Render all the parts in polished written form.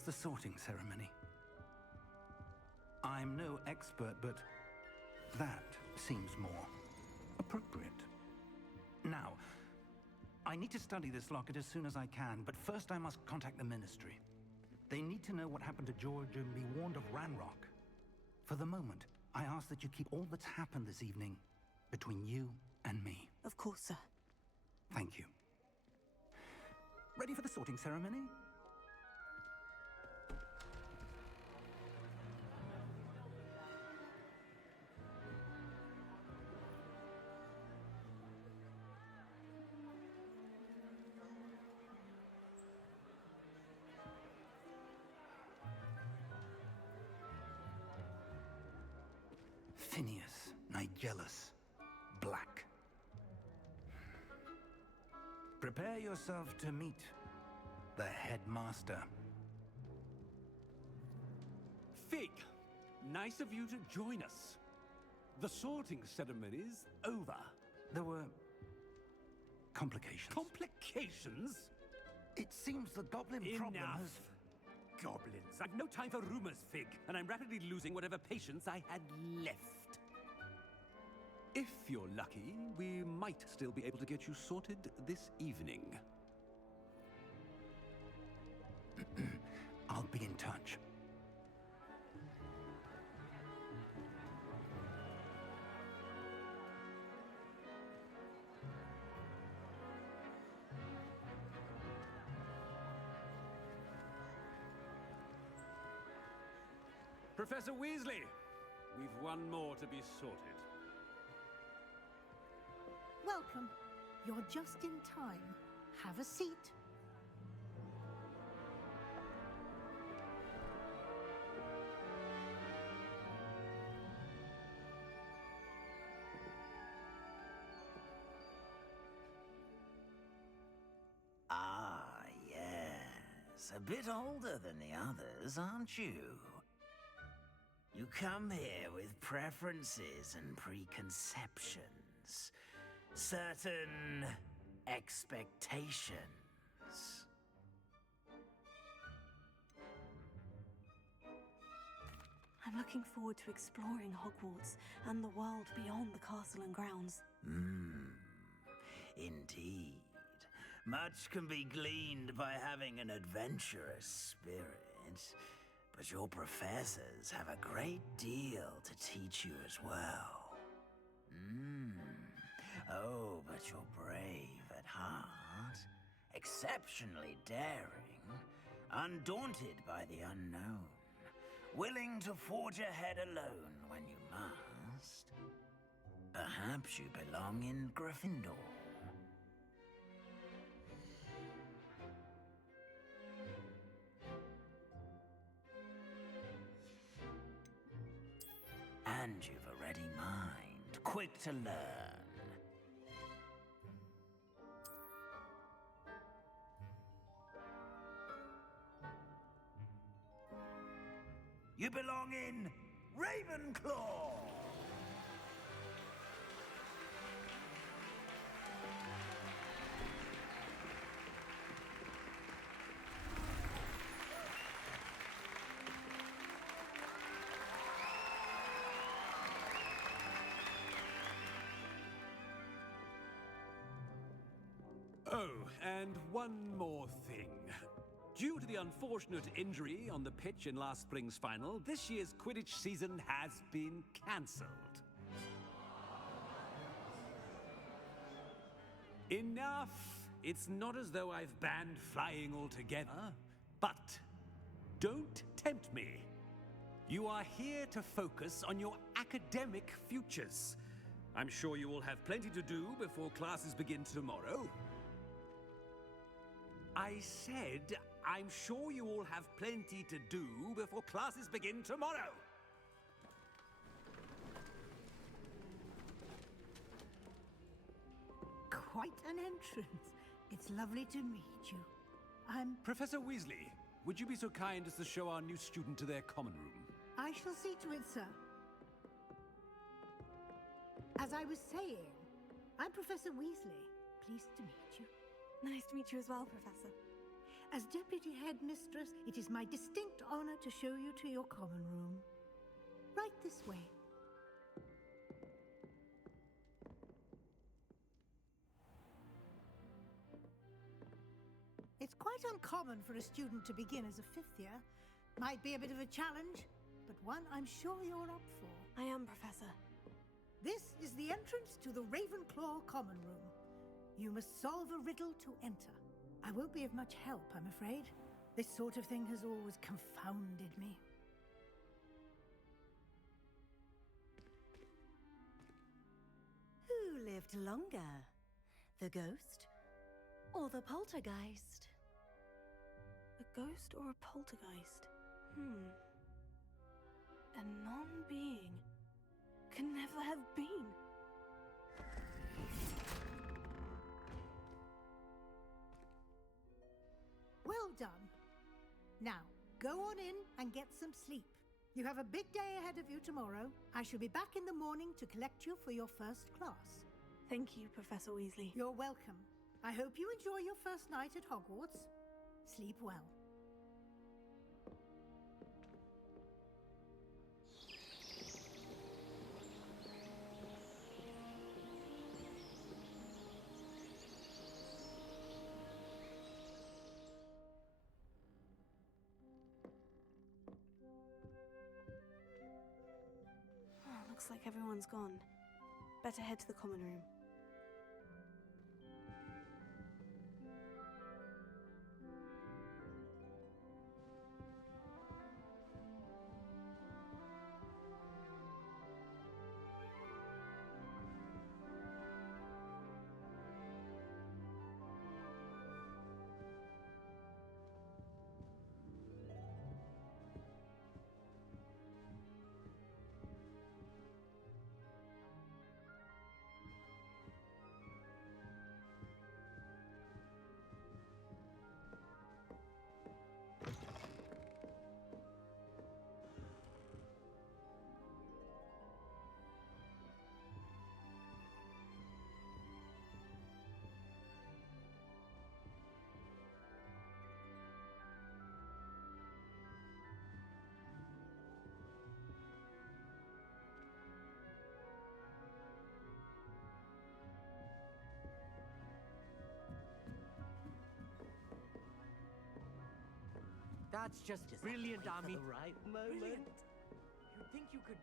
is the sorting ceremony. I'm no expert, but that seems more appropriate. Now, I need to study this locket as soon as I can, but first I must contact the Ministry. They need to know what happened to George and be warned of Ranrock. For the moment, I ask that you keep all that's happened this evening between you and me. Of course, sir. Thank you. Ready for the sorting ceremony? Phineas, Nigellus, Black. Prepare yourself to meet the headmaster. Fig, nice of you to join us. The sorting ceremony's over. There were complications. Complications? It seems the goblin problem has... Goblins. I've no time for rumors, Fig, and I'm rapidly losing whatever patience I had left. If you're lucky, we might still be able to get you sorted this evening. I'll be in touch. Professor Weasley, we've one more to be sorted. Welcome. You're just in time. Have a seat. Ah, yes. A bit older than the others, aren't you? You come here with preferences and preconceptions. Certain expectations. I'm looking forward to exploring Hogwarts and the world beyond the castle and grounds. Indeed. Much can be gleaned by having an adventurous spirit, but your professors have a great deal to teach you as well. Oh, but you're brave at heart, exceptionally daring, undaunted by the unknown, willing to forge ahead alone when you must. Perhaps you belong in Gryffindor. And you've a ready mind, quick to learn. You belong in Ravenclaw! Oh, and one more thing. Due to the unfortunate injury on the pitch in last spring's final, this year's Quidditch season has been cancelled. Enough! It's not as though I've banned flying altogether, but don't tempt me. You are here to focus on your academic futures. I'm sure you will have plenty to do before classes begin tomorrow. I said, I'm sure you all have plenty to do before classes begin tomorrow. Quite an entrance. It's lovely to meet you. Professor Weasley, would you be so kind as to show our new student to their common room? I shall see to it, sir. As I was saying, I'm Professor Weasley. Pleased to meet you. Nice to meet you as well, Professor. As Deputy Headmistress, it is my distinct honor to show you to your common room. Right this way. It's quite uncommon for a student to begin as a fifth year. Might be a bit of a challenge, but one I'm sure you're up for. I am, Professor. This is the entrance to the Ravenclaw Common Room. You must solve a riddle to enter. I won't be of much help, I'm afraid. This sort of thing has always confounded me. Who lived longer? The ghost or the poltergeist? A ghost or a poltergeist? A non-being can never have been. Well done. Now, go on in and get some sleep. You have a big day ahead of you tomorrow. I shall be back in the morning to collect you for your first class. Thank you, Professor Weasley. You're welcome. I hope you enjoy your first night at Hogwarts. Sleep well. Looks like everyone's gone. Better head to the common room. That's just brilliant, Ami. The right moment. Brilliant. You think you could...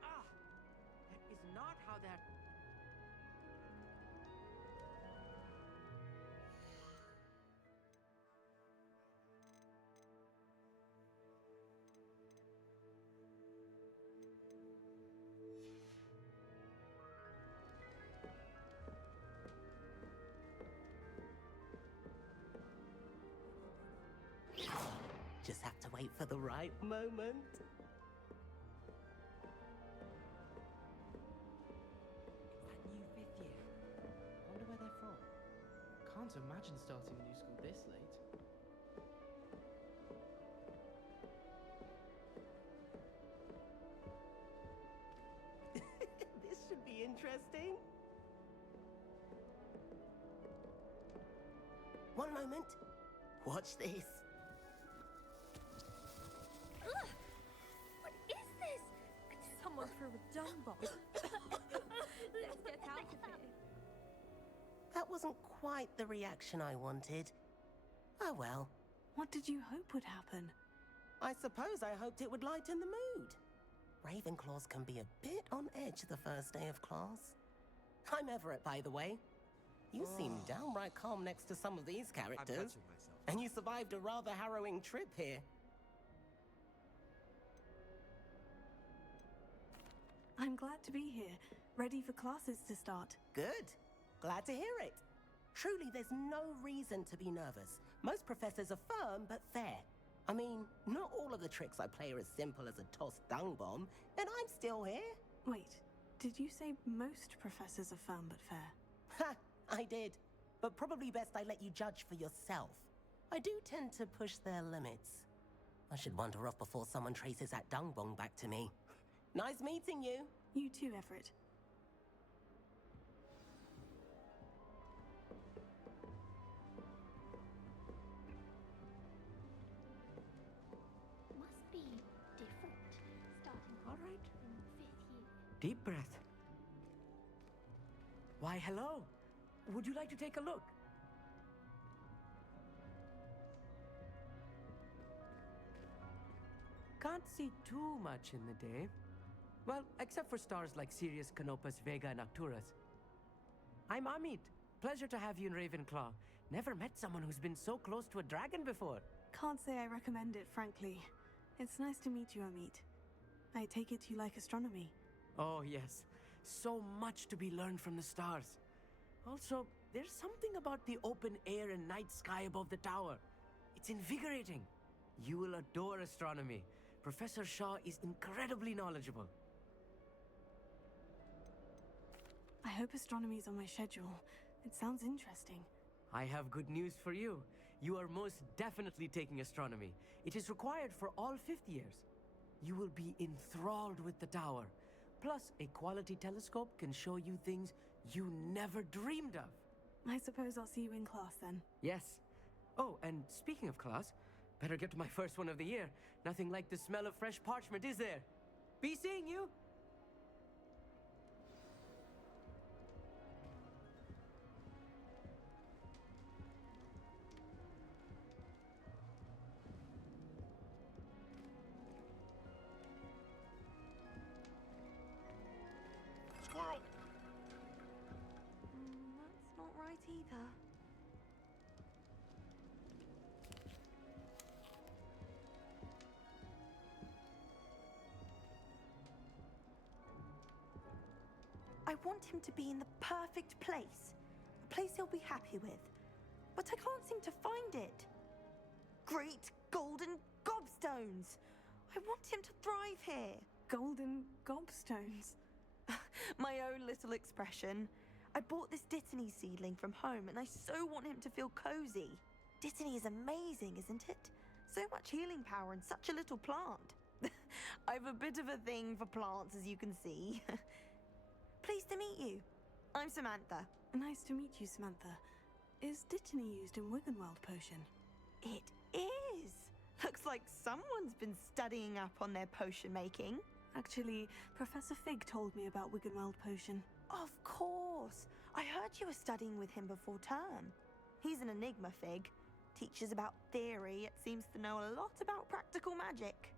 that is not how that... Just have to wait for the right moment. It's that new fifth year. Wonder where they're from. Can't imagine starting a new school this late. This should be interesting. One moment. Watch this. What is this? Someone threw a dung bomb. Let's get out of here. That wasn't quite the reaction I wanted. Oh well. What did you hope would happen? I suppose I hoped it would lighten the mood. Ravenclaws can be a bit on edge the first day of class. I'm Everett, by the way. You seem downright calm next to some of these characters. And you survived a rather harrowing trip here. I'm glad to be here, ready for classes to start. Good. Glad to hear it. Truly, there's no reason to be nervous. Most professors are firm but fair. I mean, not all of the tricks I play are as simple as a tossed dung bomb, and I'm still here. Wait, did you say most professors are firm but fair? Ha! I did. But probably best I let you judge for yourself. I do tend to push their limits. I should wander off before someone traces that dung bomb back to me. Nice meeting you. You too, Everett. Deep breath. Why, hello. Would you like to take a look? Can't see too much in the day. Well, except for stars like Sirius, Canopus, Vega, and Arcturus. I'm Amit. Pleasure to have you in Ravenclaw. Never met someone who's been so close to a dragon before. Can't say I recommend it, frankly. It's nice to meet you, Amit. I take it you like astronomy. Oh, yes. So much to be learned from the stars. Also, there's something about the open air and night sky above the tower. It's invigorating. You will adore astronomy. Professor Shaw is incredibly knowledgeable. I hope astronomy's on my schedule. It sounds interesting. I have good news for you. You are most definitely taking astronomy. It is required for all fifth years. You will be enthralled with the tower. Plus, a quality telescope can show you things you never dreamed of. I suppose I'll see you in class then. Yes. Oh, and speaking of class, better get to my first one of the year. Nothing like the smell of fresh parchment, is there? Be seeing you! Squirrel! That's not right either. I want him to be in the perfect place. A place he'll be happy with. But I can't seem to find it. Great golden gobstones! I want him to thrive here. Golden gobstones. My own little expression. I bought this Dittany seedling from home and I so want him to feel cozy. Dittany is amazing, isn't it? So much healing power in such a little plant. I've a bit of a thing for plants, as you can see. Pleased to meet you. I'm Samantha. Nice to meet you, Samantha. Is Dittany used in Wiggenweld potion? It is. Looks like someone's been studying up on their potion making. Actually, Professor Fig told me about Wiggenweld potion. Of course. I heard you were studying with him before term. He's an enigma, Fig. Teaches about theory, yet seems to know a lot about practical magic.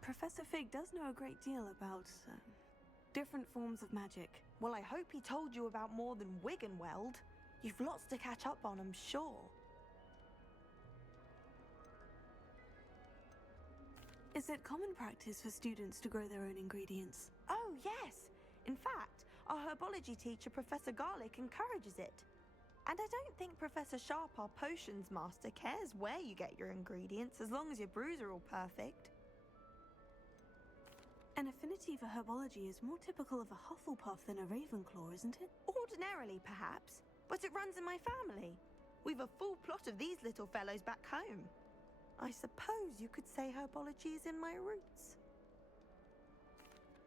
Professor Fig does know a great deal about different forms of magic. Well, I hope he told you about more than Wiggenweld. You've lots to catch up on, I'm sure. Is it common practice for students to grow their own ingredients? Oh, yes. In fact, our herbology teacher, Professor Garlick, encourages it. And I don't think Professor Sharp, our potions master, cares where you get your ingredients, as long as your brews are all perfect. An affinity for herbology is more typical of a Hufflepuff than a Ravenclaw, isn't it? Ordinarily, perhaps, but it runs in my family. We've a full plot of these little fellows back home. I suppose you could say herbology is in my roots.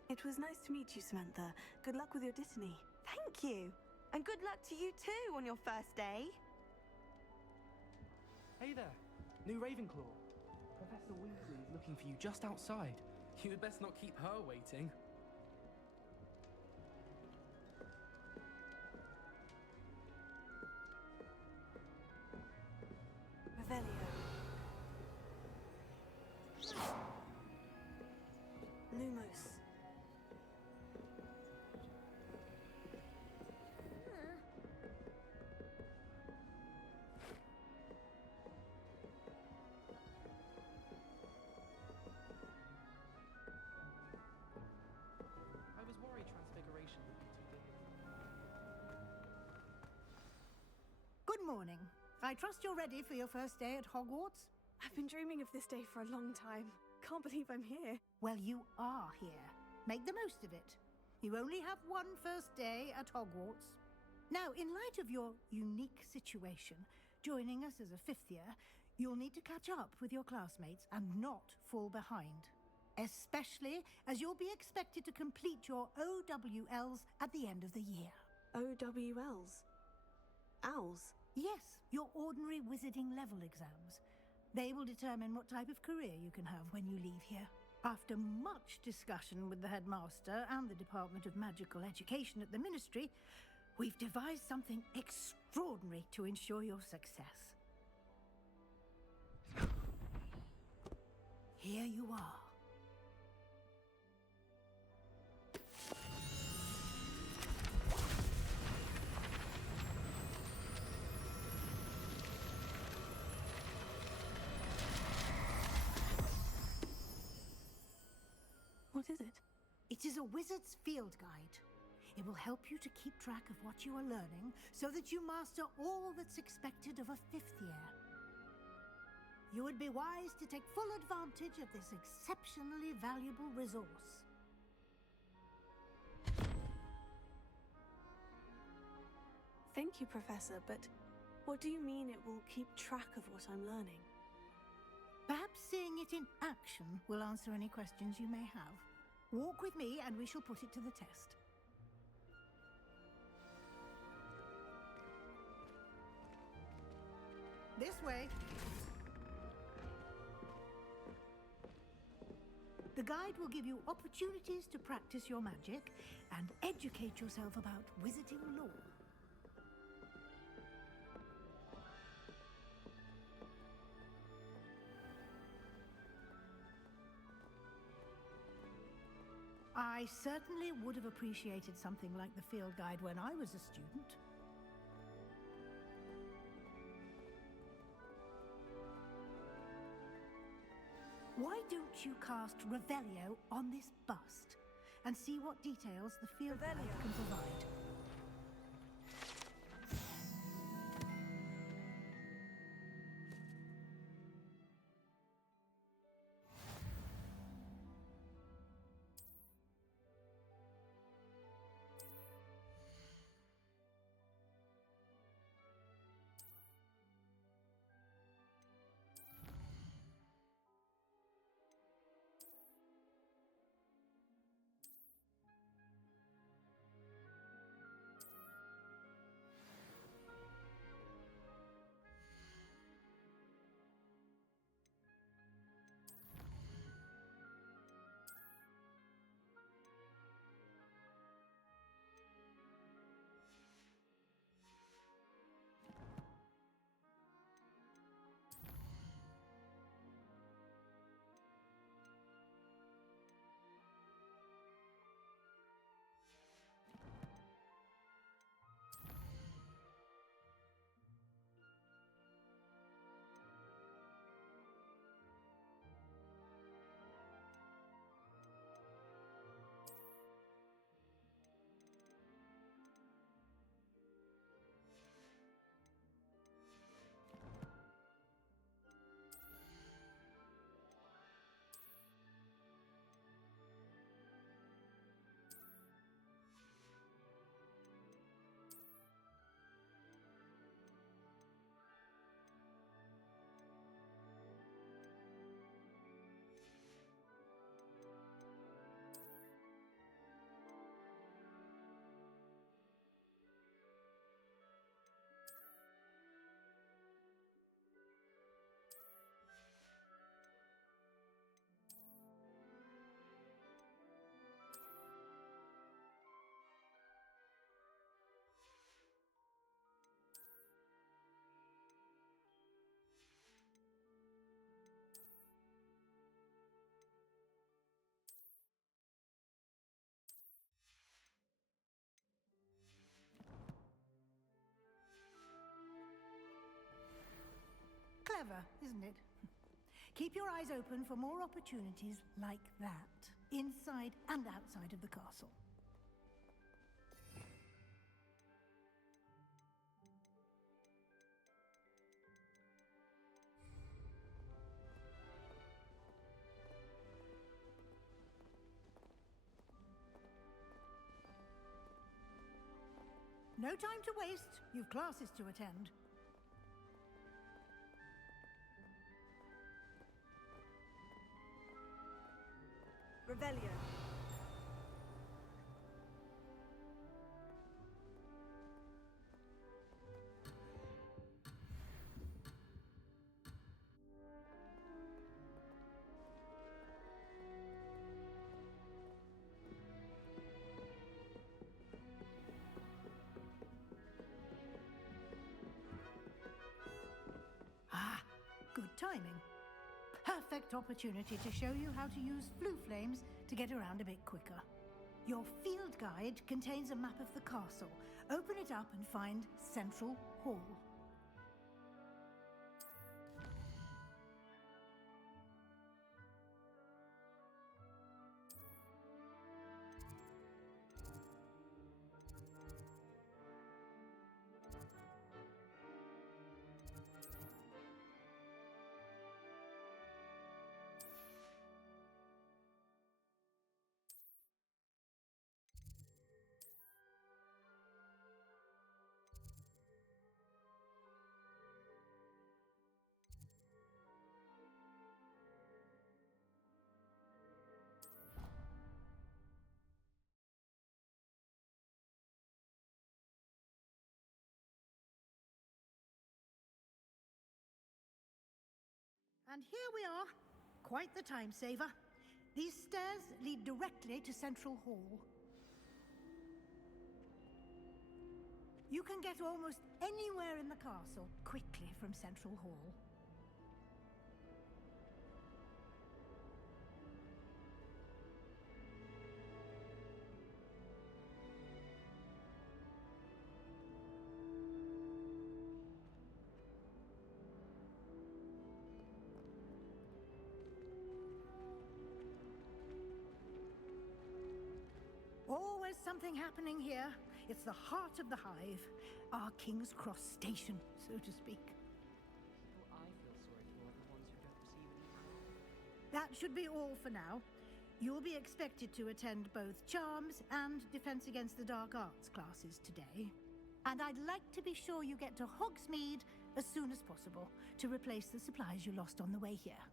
It was nice to meet you, Samantha. Good luck with your Dittany. Thank you. And good luck to you too on your first day. Hey there, new Ravenclaw. Professor Weasley is looking for you just outside. You had best not keep her waiting. Revelio. Lumos. I was worried Transfiguration would be too difficult. Good morning. I trust you're ready for your first day at Hogwarts? I've been dreaming of this day for a long time. Can't believe I'm here. Well, you are here. Make the most of it. You only have one first day at Hogwarts. Now, in light of your unique situation, joining us as a fifth year, you'll need to catch up with your classmates and not fall behind. Especially as you'll be expected to complete your OWLs at the end of the year. OWLs? Owls? Yes, your ordinary wizarding level exams. They will determine what type of career you can have when you leave here. After much discussion with the headmaster and the Department of Magical Education at the Ministry, we've devised something extraordinary to ensure your success. Here you are. What is it? It is a wizard's field guide. It will help you to keep track of what you are learning so that you master all that's expected of a 5th year. You would be wise to take full advantage of this exceptionally valuable resource. Thank you, Professor, but what do you mean it will keep track of what I'm learning? Perhaps seeing it in action will answer any questions you may have. Walk with me and we shall put it to the test. This way. The guide will give you opportunities to practice your magic and educate yourself about wizarding lore. I certainly would have appreciated something like the field guide when I was a student. Why don't you cast Revelio on this bust and see what details the field guide can provide? Clever, isn't it? Keep your eyes open for more opportunities like that, inside and outside of the castle. No time to waste. You've classes to attend. Revelio. perfect opportunity to show you how to use flue flames to get around a bit quicker. Your field guide contains a map of the castle. Open it up and find Central Hall. And here we are. Quite the time saver. These stairs lead directly to Central Hall. You can get almost anywhere in the castle quickly from Central Hall. Always something happening here. It's the heart of the hive, our King's Cross station, so to speak. People I feel sorry for are the ones who don't receive any reward. That should be all for now. You'll be expected to attend both Charms and Defense Against the Dark Arts classes today. And I'd like to be sure you get to Hogsmeade as soon as possible to replace the supplies you lost on the way here.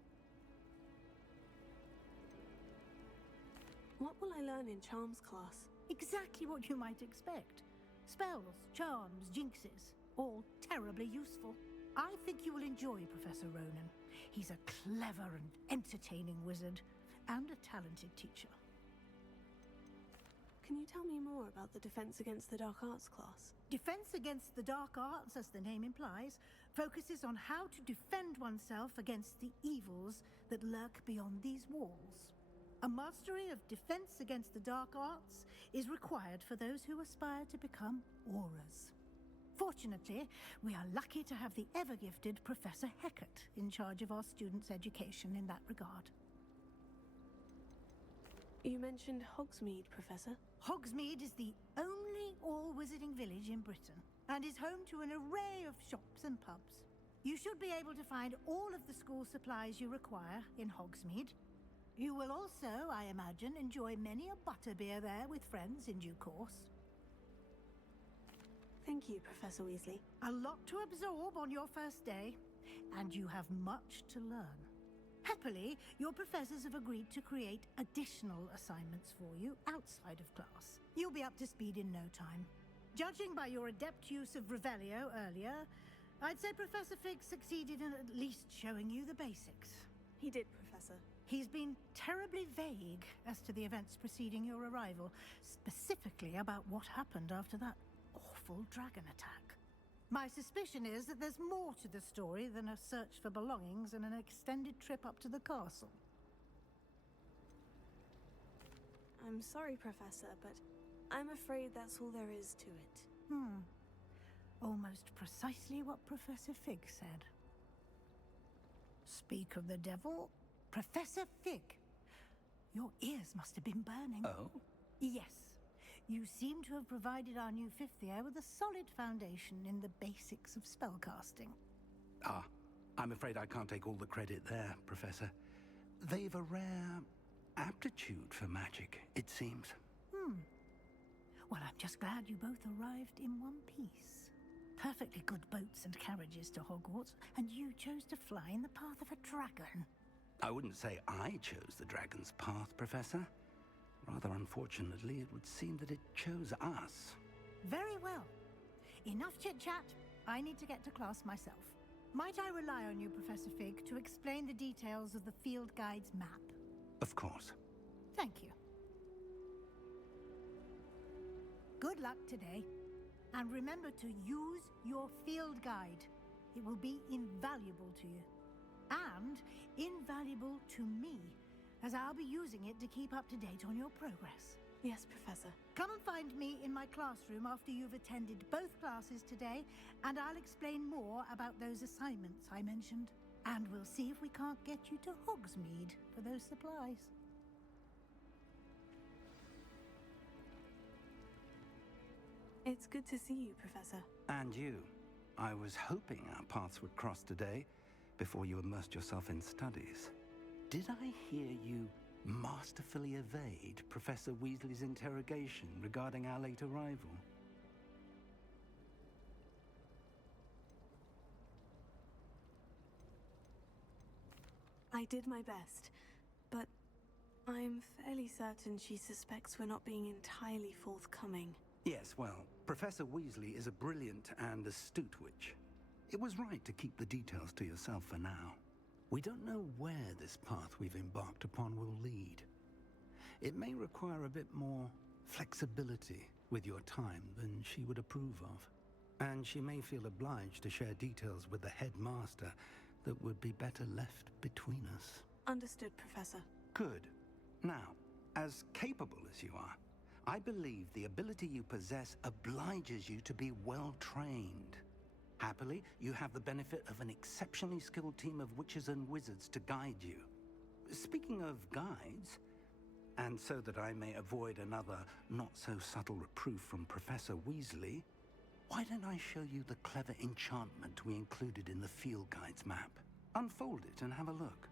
What will I learn in Charms class? Exactly what you might expect. Spells, charms, jinxes, all terribly useful. I think you will enjoy Professor Ronan. He's a clever and entertaining wizard, and a talented teacher. Can you tell me more about the Defense Against the Dark Arts class? Defense Against the Dark Arts, as the name implies, focuses on how to defend oneself against the evils that lurk beyond these walls. A mastery of Defense Against the Dark Arts is required for those who aspire to become Auras. Fortunately, we are lucky to have the ever-gifted Professor Hecat in charge of our students' education in that regard. You mentioned Hogsmeade, Professor. Hogsmeade is the only all-wizarding village in Britain and is home to an array of shops and pubs. You should be able to find all of the school supplies you require in Hogsmeade. You will also, I imagine, enjoy many a butterbeer there with friends in due course. Thank you, Professor Weasley. A lot to absorb on your first day, and you have much to learn. Happily, your professors have agreed to create additional assignments for you outside of class. You'll be up to speed in no time. Judging by your adept use of Revelio earlier, I'd say Professor Fig succeeded in at least showing you the basics. He did, Professor. He's been terribly vague as to the events preceding your arrival, specifically about what happened after that awful dragon attack. My suspicion is that there's more to the story than a search for belongings and an extended trip up to the castle. I'm sorry, Professor, but I'm afraid that's all there is to it. Almost precisely what Professor Fig said. Speak of the devil, Professor Fig. Your ears must have been burning. Oh? Yes. You seem to have provided our new fifth year with a solid foundation in the basics of spellcasting. Ah, I'm afraid I can't take all the credit there, Professor. They've a rare aptitude for magic, it seems. Well, I'm just glad you both arrived in one piece. Perfectly good boats and carriages to Hogwarts, and you chose to fly in the path of a dragon. I wouldn't say I chose the dragon's path, Professor. Rather unfortunately, it would seem that it chose us. Very well. Enough chit-chat. I need to get to class myself. Might I rely on you, Professor Fig, to explain the details of the field guide's map? Of course. Thank you. Good luck today. And remember to use your field guide. It will be invaluable to you. and invaluable to me, as I'll be using it to keep up to date on your progress. Yes, Professor. Come and find me in my classroom after you've attended both classes today, and I'll explain more about those assignments I mentioned. And we'll see if we can't get you to Hogsmeade for those supplies. It's good to see you, Professor. And you. I was hoping our paths would cross today, before you immersed yourself in studies. Did I hear you masterfully evade Professor Weasley's interrogation regarding our late arrival? I did my best, but I'm fairly certain she suspects we're not being entirely forthcoming. Yes, well, Professor Weasley is a brilliant and astute witch. It was right to keep the details to yourself for now. We don't know where this path we've embarked upon will lead. It may require a bit more flexibility with your time than she would approve of. And she may feel obliged to share details with the headmaster that would be better left between us. Understood, Professor. Good. Now, as capable as you are, I believe the ability you possess obliges you to be well trained. Happily, you have the benefit of an exceptionally skilled team of witches and wizards to guide you. Speaking of guides, and so that I may avoid another not-so-subtle reproof from Professor Weasley, why don't I show you the clever enchantment we included in the field guide's map? Unfold it and have a look.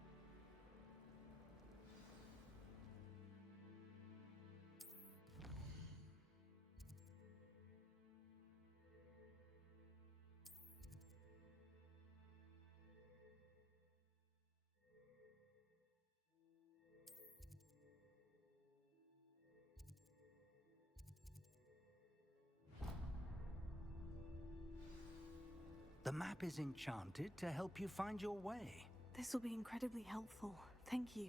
The map is enchanted to help you find your way. This will be incredibly helpful. Thank you.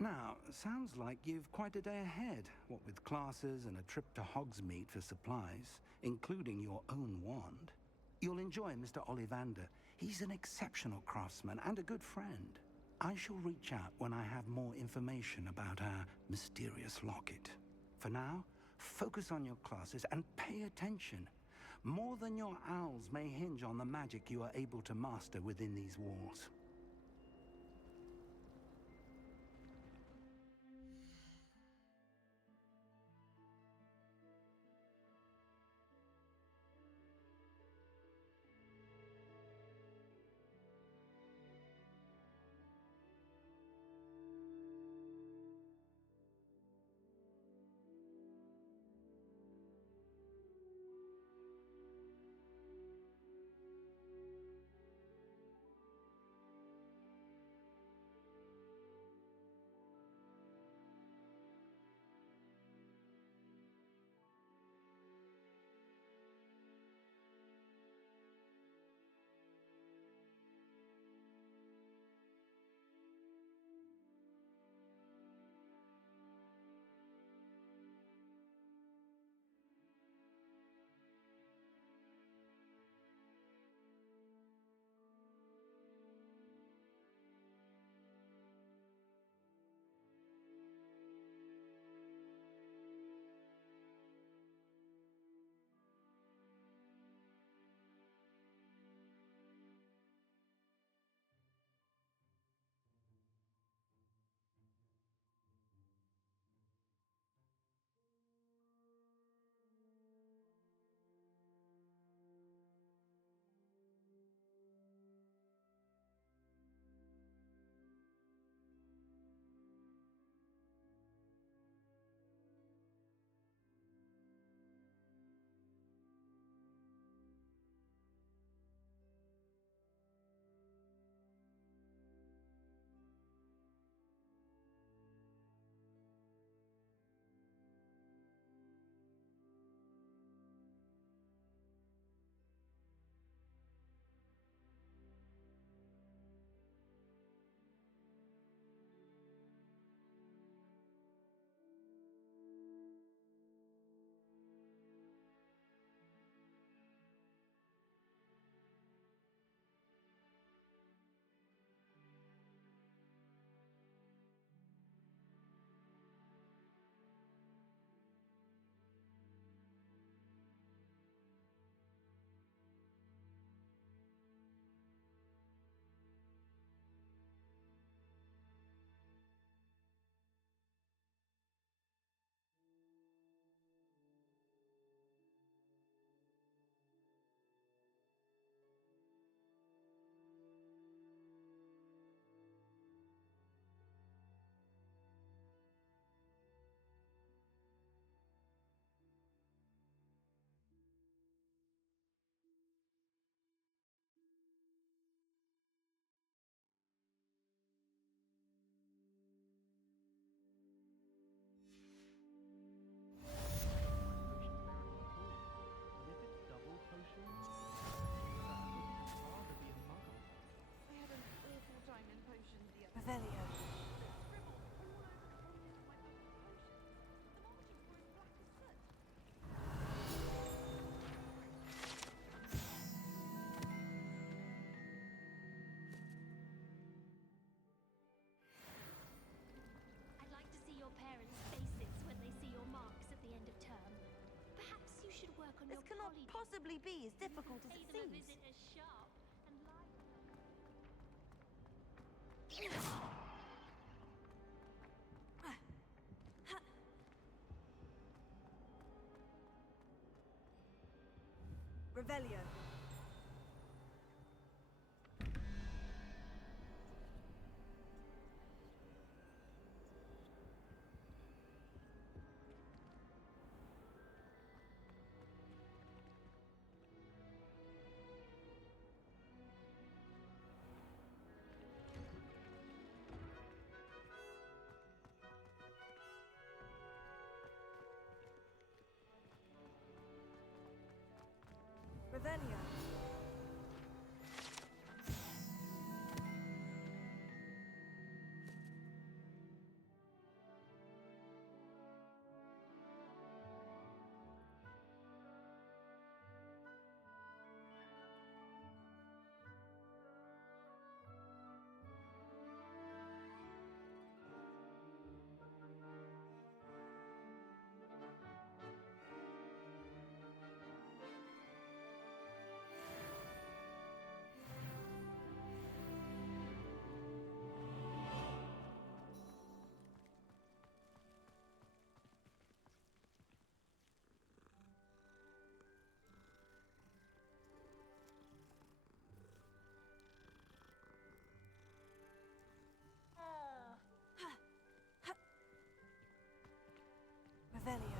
Now, sounds like you've quite a day ahead, what with classes and a trip to Hogsmeade for supplies, including your own wand. You'll enjoy Mr. Ollivander. He's an exceptional craftsman and a good friend. I shall reach out when I have more information about our mysterious locket. For now, focus on your classes and pay attention. More than your owls may hinge on the magic you are able to master within these walls. This cannot possibly be as difficult as it seems. Revelio. Revelio. Revelio.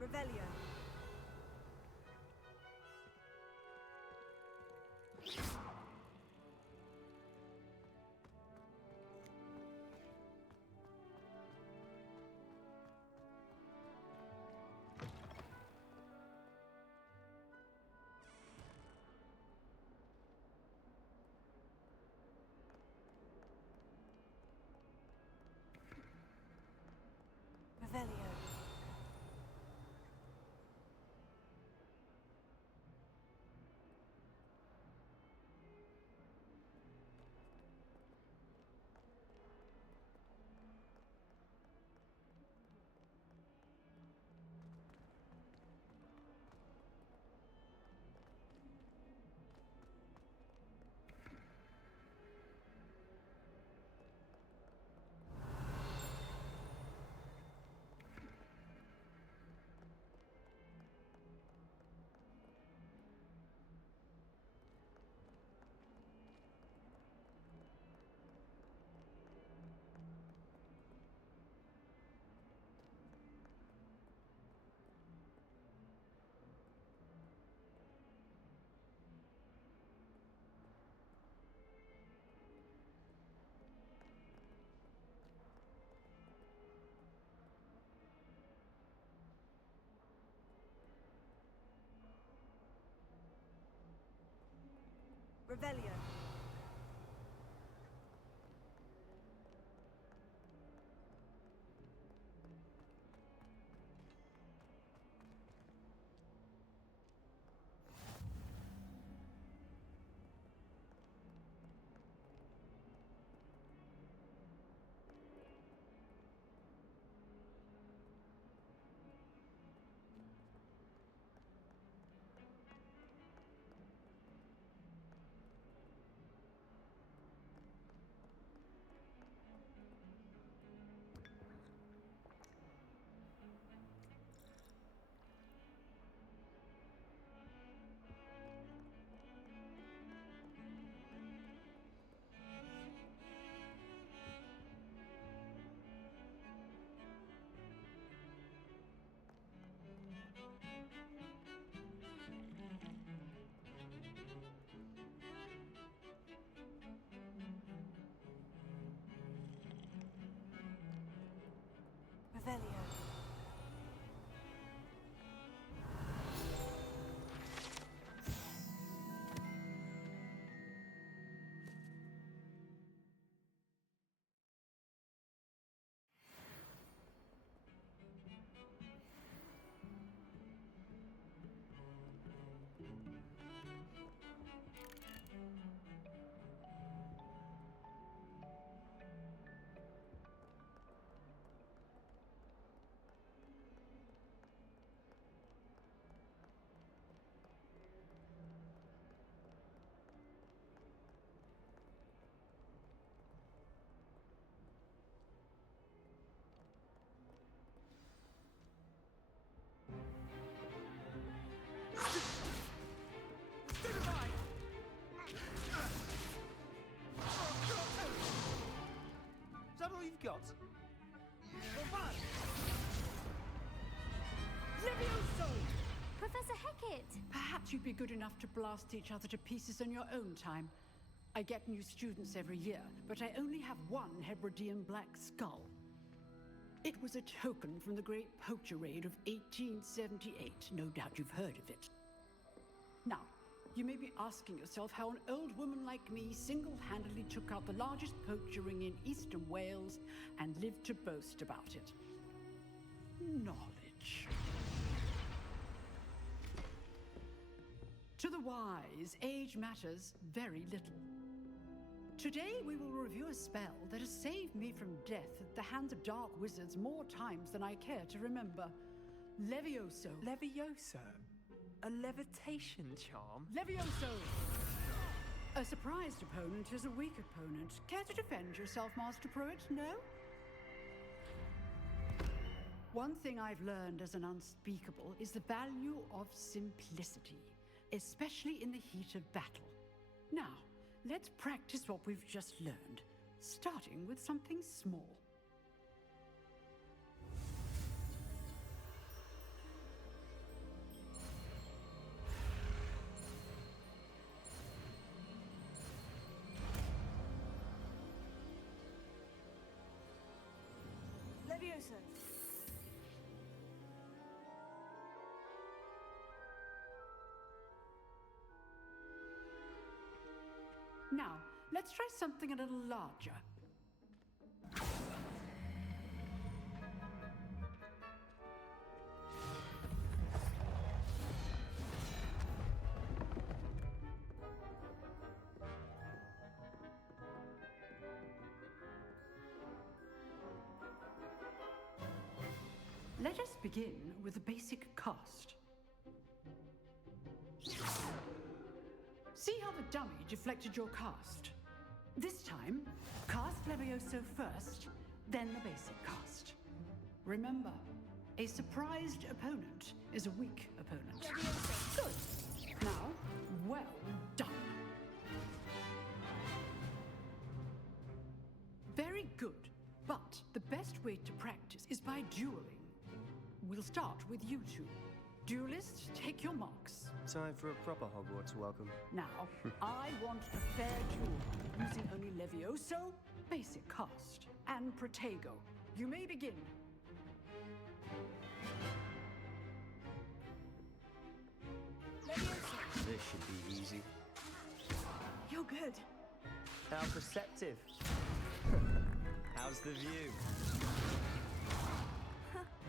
Revelio. Revelio. Revelio. Hecate! Perhaps you'd be good enough to blast each other to pieces in your own time. I get new students every year, but I only have one Hebridean black skull. It was a token from the Great Poacher Raid of 1878. No doubt you've heard of it. Now, you may be asking yourself how an old woman like me single-handedly took out the largest poacher ring in eastern Wales and lived to boast about it. Knowledge. To the wise, age matters very little. Today we will review a spell that has saved me from death at the hands of dark wizards more times than I care to remember. Levioso. Levioso? A levitation charm? Levioso! A surprised opponent is a weak opponent. Care to defend yourself, Master Pruitt? No? One thing I've learned as an unspeakable is the value of simplicity, especially in the heat of battle. Now, let's practice what we've just learned, starting with something small. Levioso. Now, let's try something a little larger. Let us begin with a basic cast. See how the dummy deflected your cast? This time, cast Levioso first, then the basic cast. Remember, a surprised opponent is a weak opponent. Levioso. Good. Now, well done. Very good. But the best way to practice is by dueling. We'll start with you two. Duelists, take your marks. Time for a proper Hogwarts welcome. Now, I want a fair duel, using only Levioso, basic cast, and Protego. You may begin. Levioso. This should be easy. You're good. How perceptive. How's the view?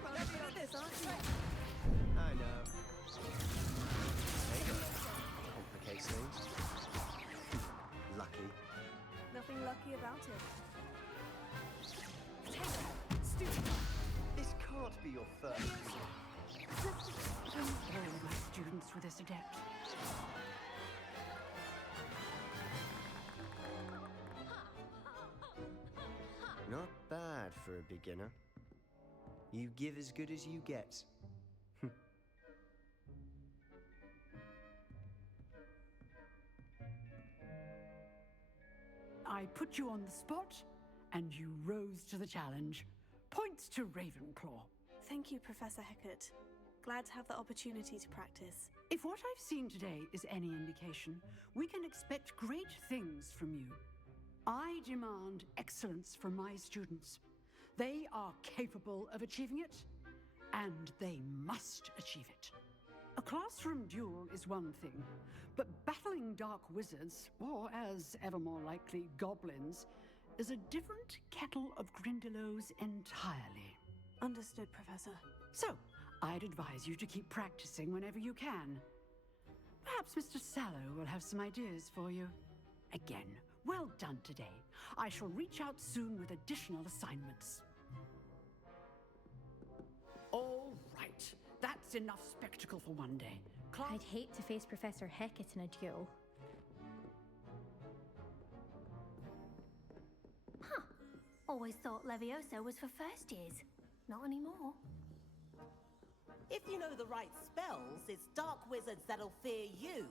Rather good at this, aren't you? I know. There you go. Complicates things. Lucky. Nothing lucky about it. Potato. Stupid. This can't be your first. All my students with this adept. Not bad for a beginner. You give as good as you get. I put you on the spot, and you rose to the challenge. Points to Ravenclaw. Thank you, Professor Hecate. Glad to have the opportunity to practice. If what I've seen today is any indication, we can expect great things from you. I demand excellence from my students. They are capable of achieving it, and they must achieve it. A classroom duel is one thing, but battling dark wizards, or as ever more likely, goblins, is a different kettle of Grindylows entirely. Understood, Professor. So, I'd advise you to keep practicing whenever you can. Perhaps Mr. Sallow will have some ideas for you. Again, well done today. I shall reach out soon with additional assignments. All right, that's enough spectacle for one day. I'd hate to face Professor Hecate in a duel. Huh. Always thought Levioso was for first years. Not anymore. If you know the right spells, it's dark wizards that'll fear you,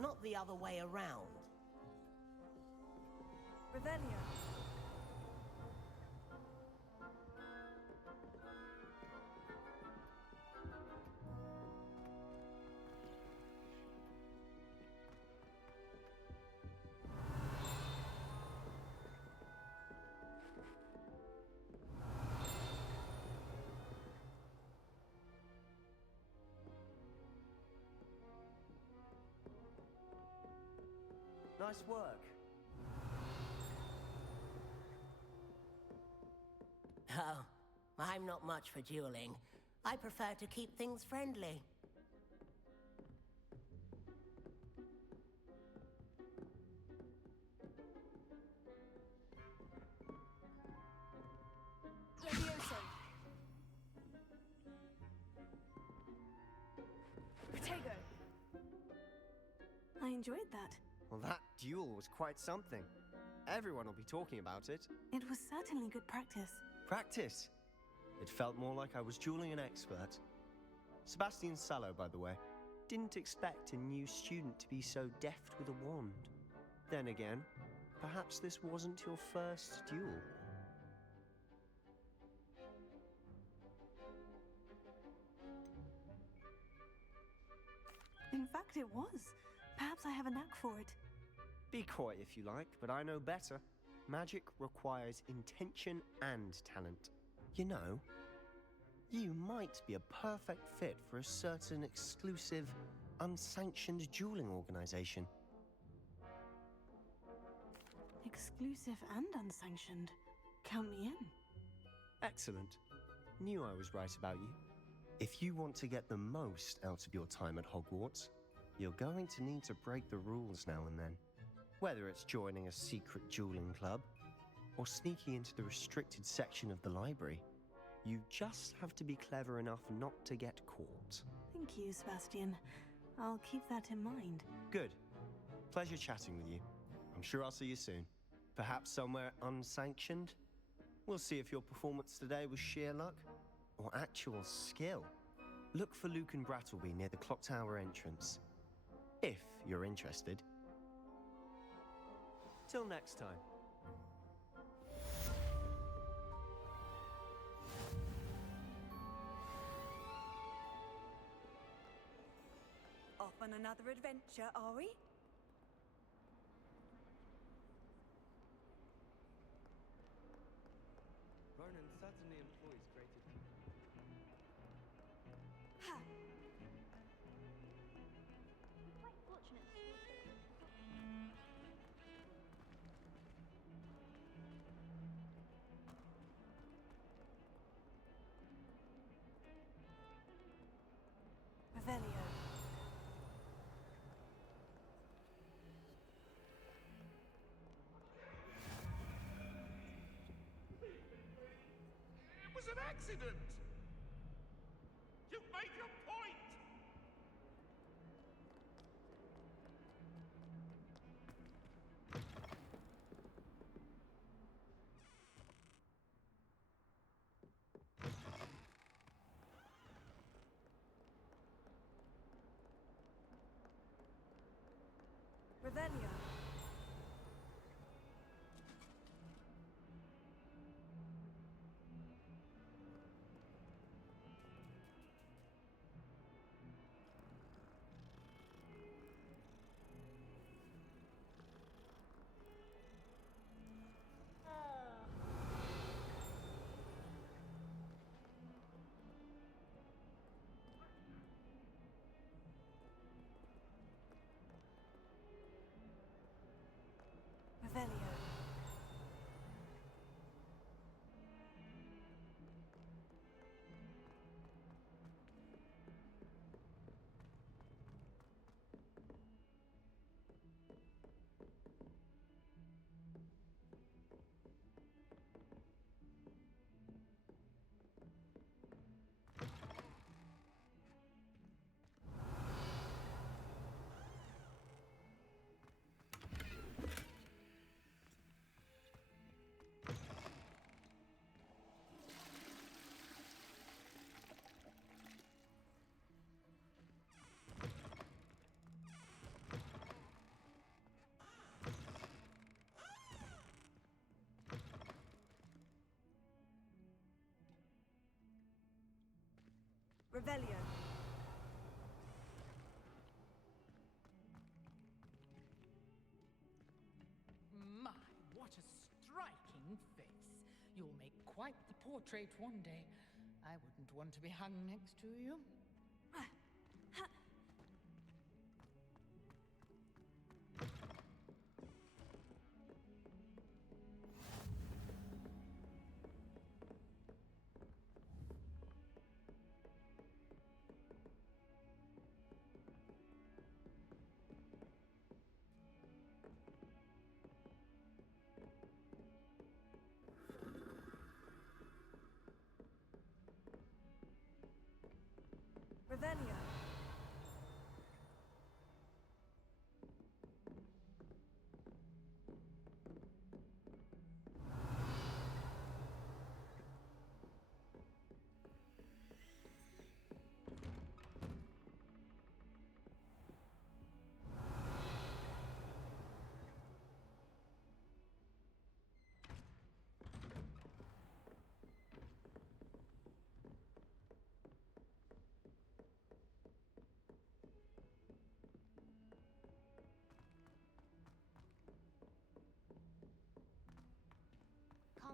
not the other way around. Revelio. Nice work. Oh, I'm not much for dueling. I prefer to keep things friendly. Levioso. Protego. I enjoyed that. Well, that duel was quite something. Everyone will be talking about it. It was certainly good practice. Practice. It felt more like I was dueling an expert. Sebastian Sallow, by the way. Didn't expect a new student to be so deft with a wand. Then again, perhaps this wasn't your first duel. In fact, it was. Perhaps I have a knack for it. Be coy if you like, but I know better. Magic requires intention and talent. You know, you might be a perfect fit for a certain exclusive, unsanctioned dueling organization. Exclusive and unsanctioned. Count me in. Excellent. Knew I was right about you. If you want to get the most out of your time at Hogwarts, you're going to need to break the rules now and then. Whether it's joining a secret dueling club, or sneaking into the restricted section of the library, you just have to be clever enough not to get caught. Thank you, Sebastian. I'll keep that in mind. Good. Pleasure chatting with you. I'm sure I'll see you soon. Perhaps somewhere unsanctioned? We'll see if your performance today was sheer luck or actual skill. Look for Luke and Brattleby near the clock tower entrance. If you're interested. Till next time. Off on another adventure, are we? Ronan certainly employs great Ha! Quite fortunate. Revelio. It was an accident! You've made your point! Revelio. Revelio. Revelio. My, what a striking face. You'll make quite the portrait one day. I wouldn't want to be hung next to you.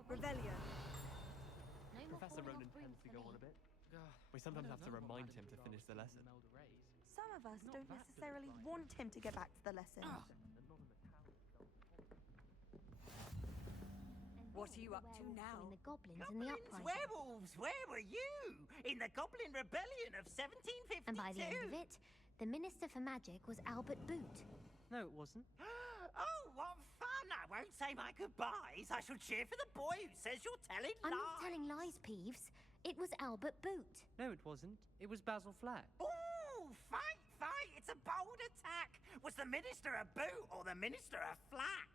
Revelio. Professor Ronan tends to go on a bit. We sometimes have to remind him to finish the lesson. Some of us don't necessarily want him to get back to the lesson. What are you up to now? The goblins and the uprising. Werewolves, where were you? In the Goblin Rebellion of 1752? And by the end of it, the Minister for Magic was Albert Boot. No, it wasn't. Oh, what fun! I won't say my goodbyes. I shall cheer for the boy who says you're telling lies. I'm not telling lies, Peeves. It was Albert Boot. No, it wasn't. It was Basil Flack. Ooh, fight, fight! It's a bold attack. Was the Minister a boot or the Minister a flack?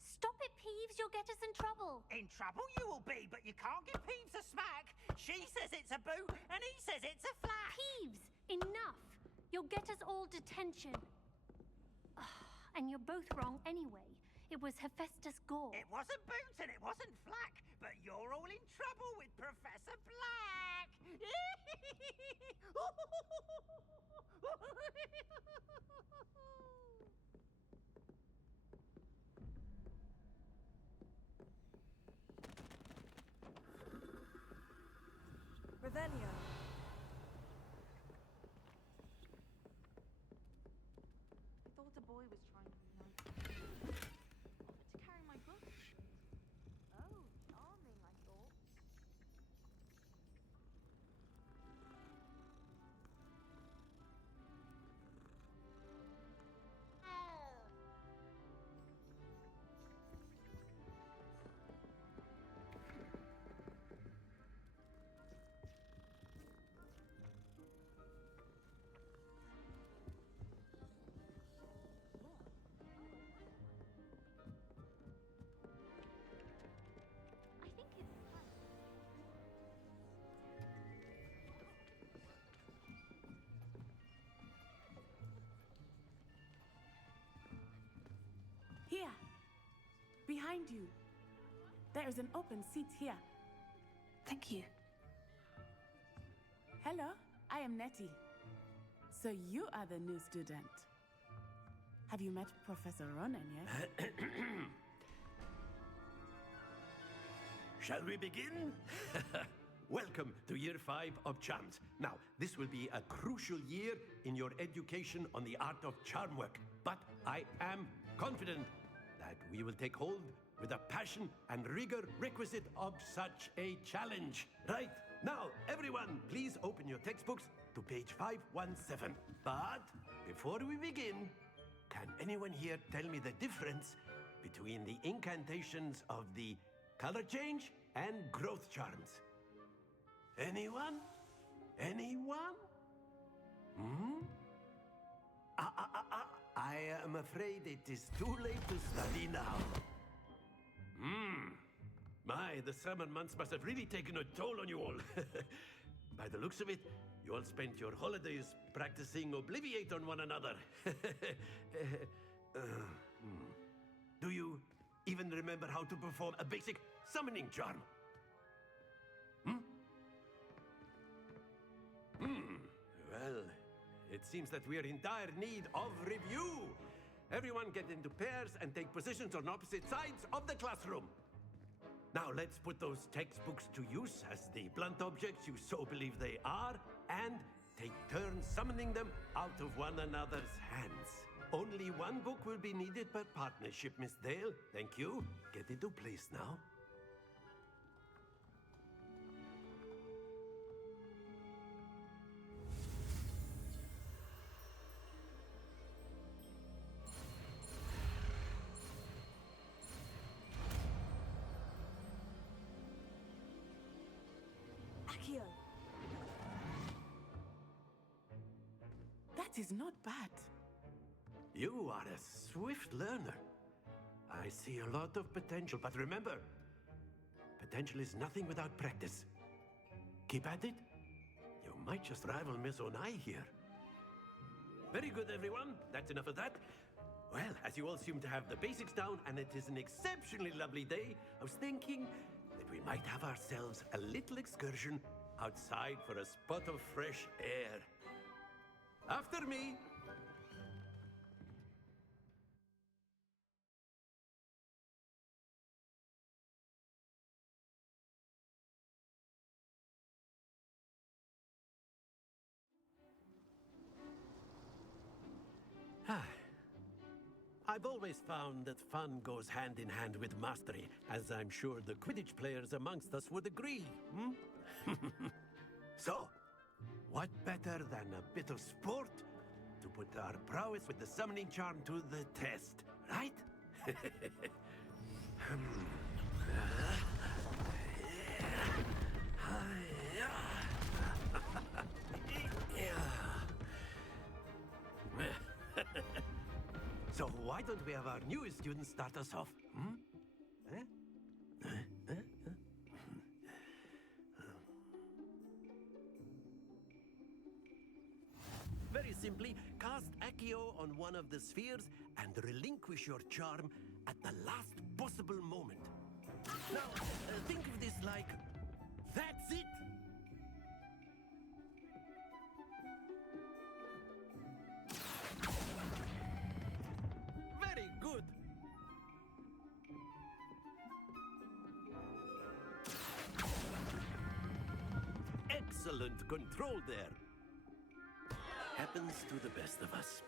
Stop it, Peeves. You'll get us in trouble. In trouble you will be, but you can't give Peeves a smack. She says it's a boot, and he says it's a flack. Peeves, enough. You'll get us all detention. And you're both wrong anyway. It was Hephaestus Gore. It wasn't boot and it wasn't flack, but you're all in trouble with Professor Black. Revelio. I thought the boy was trying to be nice. To carry my book. Oh, charming, I thought. I think it's fun. Here, behind you. There is an open seat here. Thank you. Hello, I am Nettie. So you are the new student. Have you met Professor Ronan yet? Shall we begin? Welcome to Year 5 of Charms. Now, this will be a crucial year in your education on the art of charm work. But I am confident that we will take hold with the passion and rigor requisite of such a challenge. Right, now, everyone, please open your textbooks to page 517. But before we begin, can anyone here tell me the difference between the incantations of the color change and growth charms? Anyone? Anyone? Hmm? I am afraid it is too late to study now. My, the summer months must have really taken a toll on you all. By the looks of it, you all spent your holidays practicing Obliviate on one another. Do you even remember how to perform a basic summoning charm? Well, it seems that we are in dire need of review. Everyone get into pairs and take positions on opposite sides of the classroom. Now let's put those textbooks to use as the blunt objects you so believe they are, and take turns summoning them out of one another's hands. Only one book will be needed per partnership, Miss Dale. Thank you. Get into place now. Accio. That is not bad. You are a swift learner. I see a lot of potential, but remember, potential is nothing without practice. Keep at it. You might just rival Miss Onai here. Very good, everyone. That's enough of that. Well, as you all seem to have the basics down, and it is an exceptionally lovely day, I was thinking that we might have ourselves a little excursion outside for a spot of fresh air. After me. I've always found that fun goes hand in hand with mastery, as I'm sure the Quidditch players amongst us would agree. So, what better than a bit of sport to put our prowess with the summoning charm to the test, right? So why don't we have our newest student start us off? Very simply, cast Accio on one of the spheres and relinquish your charm at the last possible moment. Now, think of this like, that's it! Very good! Excellent control there. Happens to the best of us.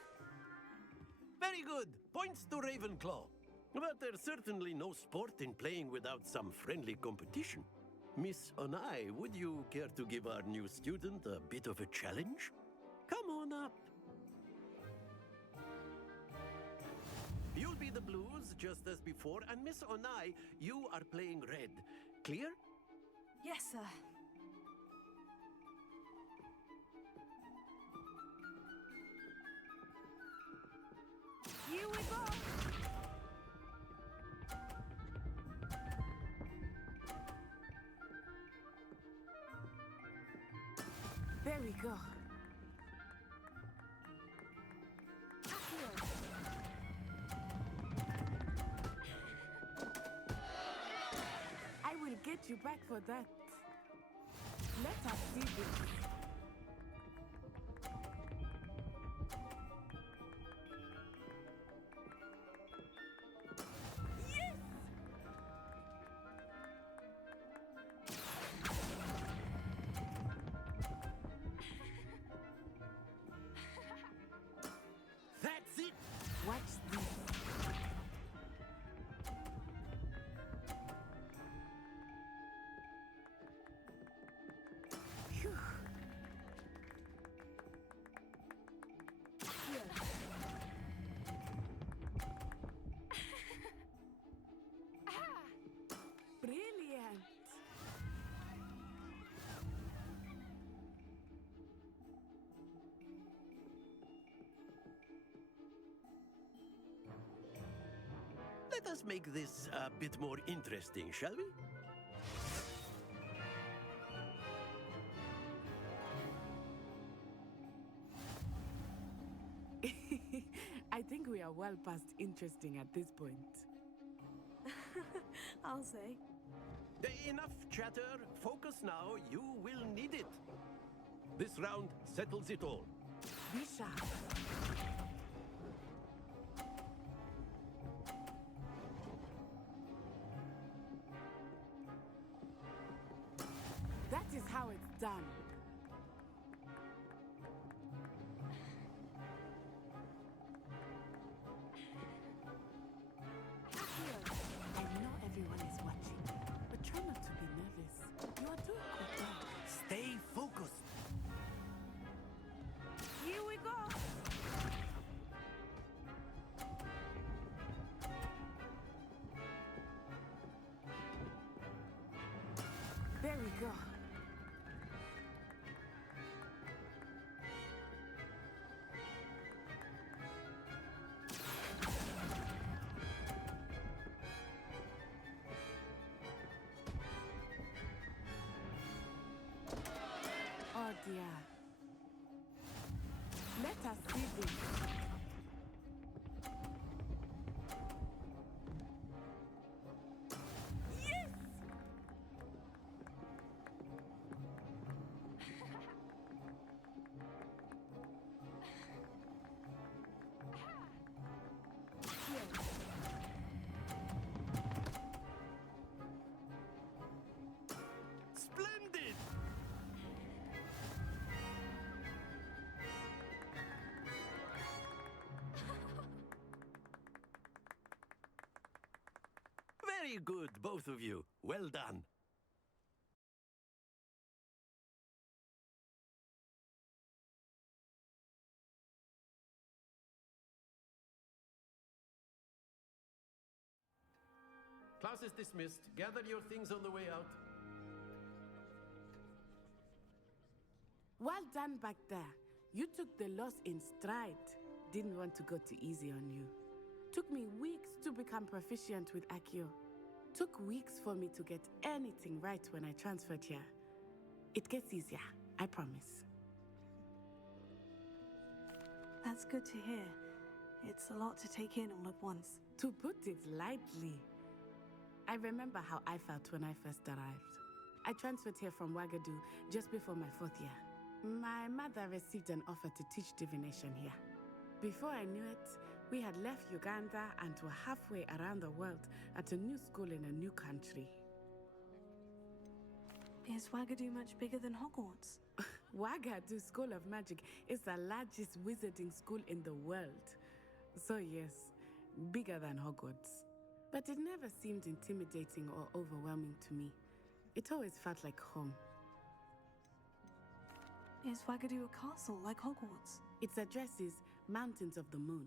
Very good! Points to Ravenclaw. But there's certainly no sport in playing without some friendly competition. Miss Onai, would you care to give our new student a bit of a challenge? Come on up. You'll be the blues, just as before, and Miss Onai, you are playing red. Clear? Yes, sir. Here we go! There we go. I will get you back for that. Let us see this. That's it! Watch this. Phew. Here. Brilliant. Let us make this a bit more interesting, shall we? I think we are well past interesting at this point. I'll say. Enough chatter. Focus now. You will need it. This round settles it all. Be sharp. That is how it's done. Here. I know everyone is watching, but try not to be nervous. You are doing good job. Stay focused. Here we go! There we go. Oh dear. Let us see this. Yes! Splendid! Very good, both of you. Well done. Class is dismissed. Gather your things on the way out. Well done back there. You took the loss in stride. Didn't want to go too easy on you. Took me weeks to become proficient with Accio. Took weeks for me to get anything right when I transferred here. It gets easier, I promise. That's good to hear. It's a lot to take in all at once. To put it lightly, I remember how I felt when I first arrived. I transferred here from Wagadu just before my 4th year. My mother received an offer to teach divination here. Before I knew it, we had left Uganda and were halfway around the world at a new school in a new country. Is Wagadu much bigger than Hogwarts? Wagadu School of Magic is the largest wizarding school in the world. So yes, bigger than Hogwarts. But it never seemed intimidating or overwhelming to me. It always felt like home. Is Wagadu a castle like Hogwarts? Its address is Mountains of the Moon.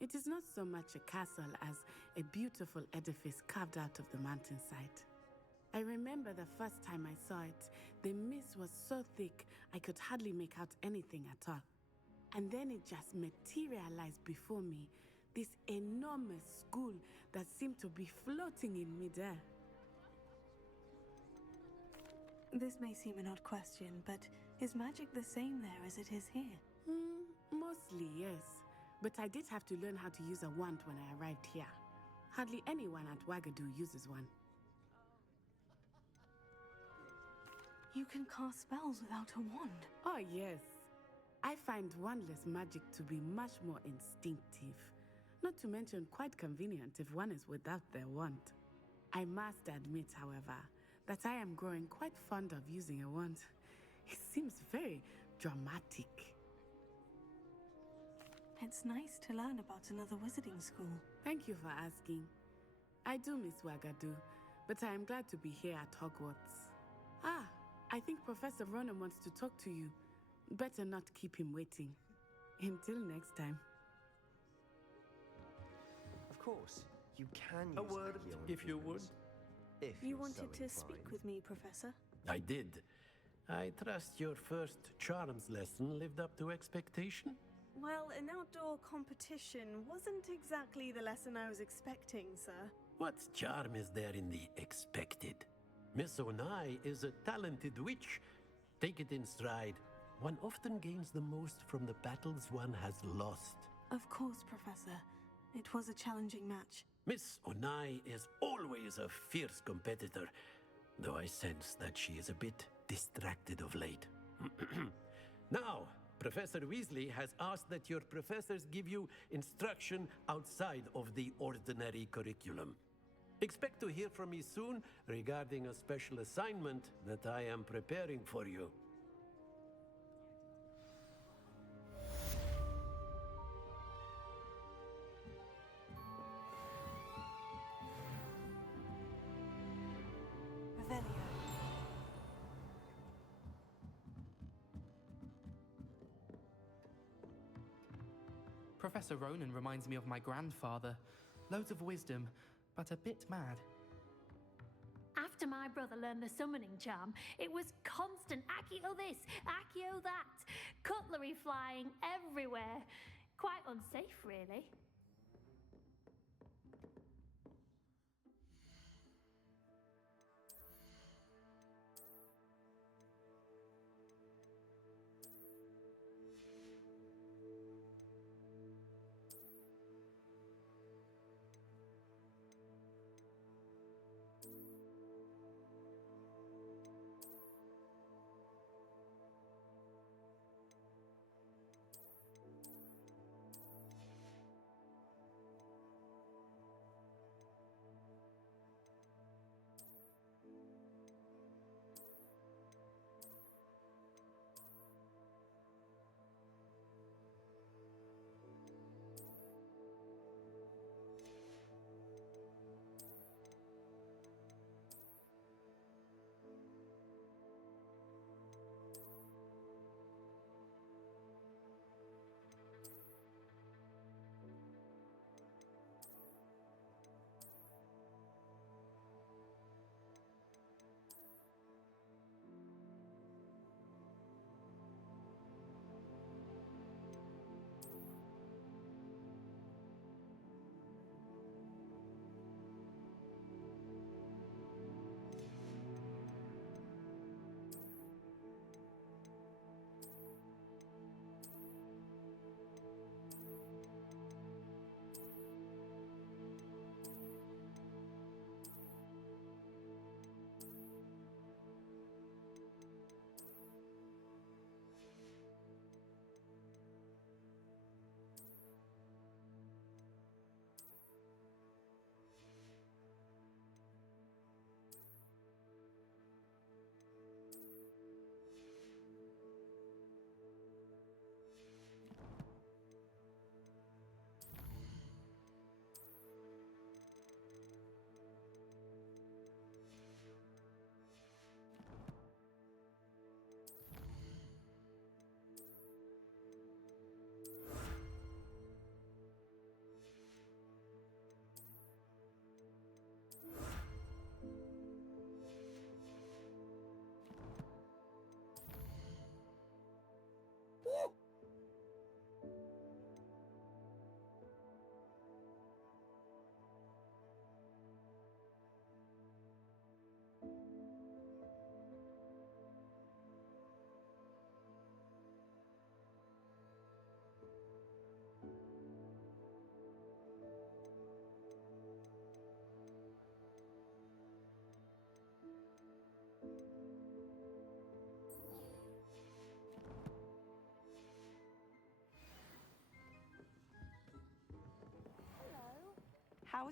It is not so much a castle as a beautiful edifice carved out of the mountainside. I remember the first time I saw it, the mist was so thick I could hardly make out anything at all. And then it just materialized before me, this enormous school that seemed to be floating in midair. This may seem an odd question, but is magic the same there as it is here? Mostly, yes. But I did have to learn how to use a wand when I arrived here. Hardly anyone at Wagadu uses one. You can cast spells without a wand? Oh, yes. I find wandless magic to be much more instinctive. Not to mention quite convenient if one is without their wand. I must admit, however, that I am growing quite fond of using a wand. It seems very dramatic. It's nice to learn about another wizarding school. Thank you for asking. I do miss Wagadu, but I am glad to be here at Hogwarts. Ah, I think Professor Ronan wants to talk to you. Better not keep him waiting. Until next time. Of course, you can use A word, Accio if you would. If You you're wanted so to inclined. speak with me, Professor? I did. I trust your first charms lesson lived up to expectation? Well, an outdoor competition wasn't exactly the lesson I was expecting, sir. What charm is there in the expected? Miss Onai is a talented witch. Take it in stride. One often gains the most from the battles one has lost. Of course, Professor. It was a challenging match. Miss Onai is always a fierce competitor, though I sense that she is a bit distracted of late. Now, Professor Weasley has asked that your professors give you instruction outside of the ordinary curriculum. Expect to hear from me soon regarding a special assignment that I am preparing for you. Revelio. Professor Ronan reminds me of my grandfather. Loads of wisdom, but a bit mad. After my brother learned the summoning charm, it was constant Accio this, Accio that, cutlery flying everywhere. Quite unsafe, really.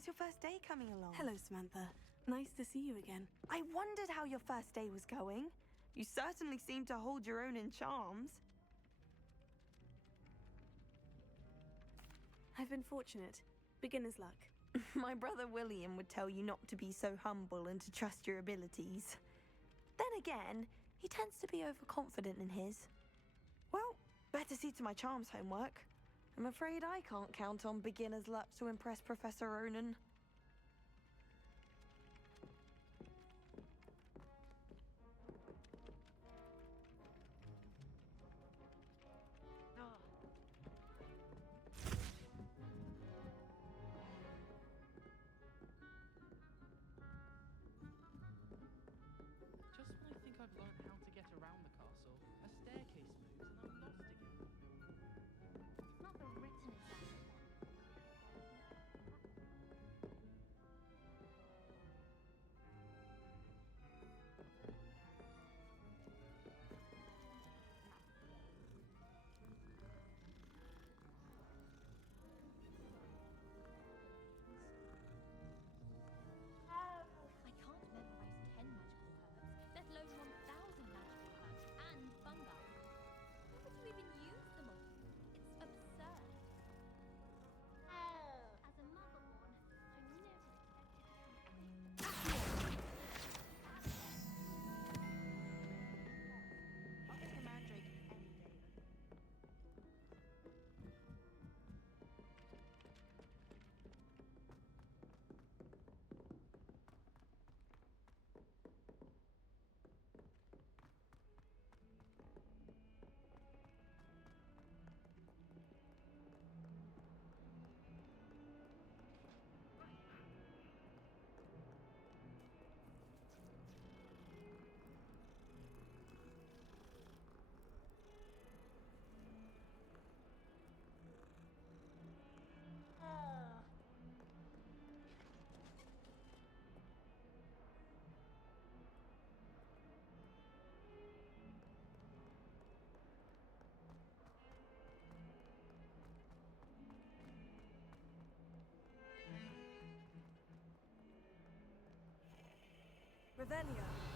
How's your first day coming along? Hello, Samantha. Nice to see you again. I wondered how your first day was going. You certainly seem to hold your own in charms. I've been fortunate. Beginner's luck. My brother William would tell you not to be so humble and to trust your abilities. Then again, he tends to be overconfident in his. Well, better see to my charms homework. I'm afraid I can't count on beginner's luck to impress Professor Ronan. Just when I think I've learned how to get around the castle, a staircase moves and I'm lost again. It's not the written exam. I can't memorize 10 magical herbs, let alone 1,000 magical herbs and fungi. How would you even use them all? It's absurd. As a motherborn, I'm never expected to come I'll get the mandrake any day. Revelio.